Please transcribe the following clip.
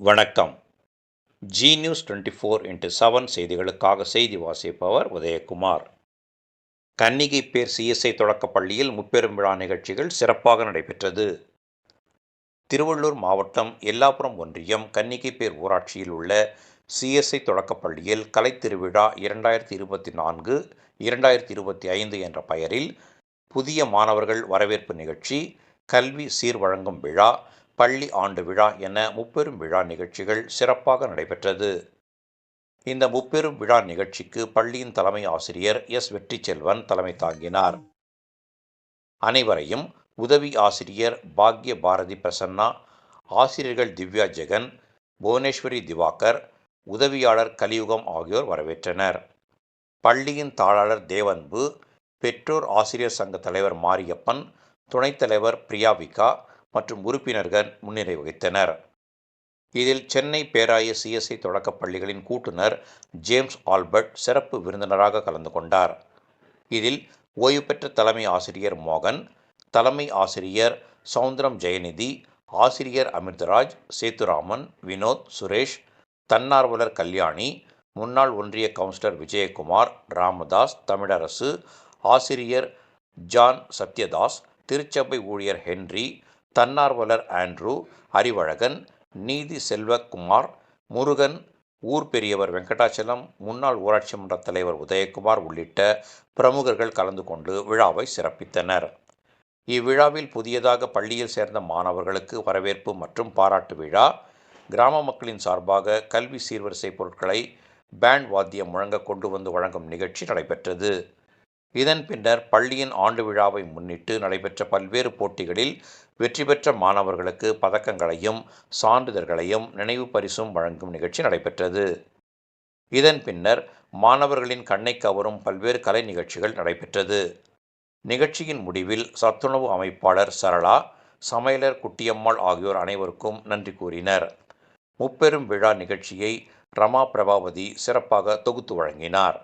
வணக்கம். Zee news twenty four into seven செய்திகளுக்காக செய்தி வாசிப்பவர் உதயகுமார். கன்னிகை பேர் சிஎஸ்ஐ தொடக்கப் பள்ளியில் முப்பெரும் விழா நிகழ்ச்சிகள் சிறப்பாக நடைபெற்றது. திருவள்ளூர் மாவட்டம் எல்லாபுரம் ஒன்றியம் கன்னிகை பேர் ஊராட்சியில் உள்ள சிஎஸ்ஐ தொடக்கப் பள்ளியில் கலைத்திருவிழா இரண்டாயிரத்தி இருபத்தி நான்கு இரண்டாயிரத்தி இருபத்தி ஐந்து என்ற பெயரில் புதிய மாணவர்கள் வரவேற்பு நிகழ்ச்சி கல்வி சீர் வழங்கும் விழா பள்ளி ஆண்டு விழா என முப்பெரும் விழா நிகழ்ச்சிகள் சிறப்பாக நடைபெற்றது. இந்த முப்பெரும் விழா நிகழ்ச்சிக்கு பள்ளியின் தலைமை ஆசிரியர் எஸ். வெற்றிச்செல்வன் தலைமை தாங்கினார். அனைவரையும் உதவி ஆசிரியர் பாக்ய பாரதி பிரசன்னா ஆசிரியர்கள் திவ்யா ஜெகன் புவனேஸ்வரி திவாகர் உதவியாளர் கலியுகம் ஆகியோர் வரவேற்றனர். பள்ளியின் தாளாளர் தேவன்பு பெற்றோர் ஆசிரியர் சங்க தலைவர் மாரியப்பன் துணைத் தலைவர் பிரியாவிகா மற்றும் உறுப்பினர்கள் முன்னிலை வகித்தனர். இதில் சென்னை பேராய சிஎஸ்ஐ தொடக்கப் பள்ளிகளின் கூட்டுநர் ஜேம்ஸ் ஆல்பர்ட் சிறப்பு விருந்தினராக கலந்து கொண்டார். இதில் ஓய்வு பெற்ற தலைமை ஆசிரியர் மோகன் தலைமை ஆசிரியர் சவுந்தரம் ஜெயநிதி ஆசிரியர் அமிர்தராஜ் சேத்துராமன் வினோத் சுரேஷ் தன்னார்வலர் கல்யாணி முன்னாள் ஒன்றிய கவுன்சிலர் விஜயகுமார் ராமதாஸ் தமிழரசு ஆசிரியர் ஜான் சத்யதாஸ் திருச்சபை ஊழியர் ஹென்றி தன்னார்வலர் ஆண்ட்ரூ அறிவழகன் நீதி செல்வக்குமார் முருகன் ஊர் பெரியவர் வெங்கடாச்சலம் முன்னாள் ஊராட்சி மன்ற தலைவர் உதயகுமார் உள்ளிட்ட பிரமுகர்கள் கலந்து கொண்டு விழாவை சிறப்பித்தனர். இவ்விழாவில் புதியதாக பள்ளியில் சேர்ந்த மாணவர்களுக்கு வரவேற்பு மற்றும் பாராட்டு விழா கிராம மக்களின் சார்பாக கல்வி சீர்வரிசை பொருட்களை பேண்ட் வாத்தியம் முழங்க கொண்டு வந்து வழங்கும் நிகழ்ச்சி நடைபெற்றது. இதன் பின்னர் பள்ளியின் ஆண்டு விழாவை முன்னிட்டு நடைபெற்ற பல்வேறு போட்டிகளில் வெற்றி பெற்ற மாணவர்களுக்கு பதக்கங்களையும் சான்றிதழ்களையும் நினைவு பரிசும் வழங்கும் நிகழ்ச்சி நடைபெற்றது. இதன் பின்னர் மாணவர்களின் கண்ணை கவரும் பல்வேறு கலை நிகழ்ச்சிகள் நடைபெற்றது. நிகழ்ச்சியின் முடிவில் சத்துணவு அமைப்பாளர் சரளா சமையலர் குட்டியம்மாள் ஆகியோர் அனைவருக்கும் நன்றி கூறினர். முப்பெரும் விழா நிகழ்ச்சியை ரமா பிரபாவதி சிறப்பாக தொகுத்து வழங்கினார்.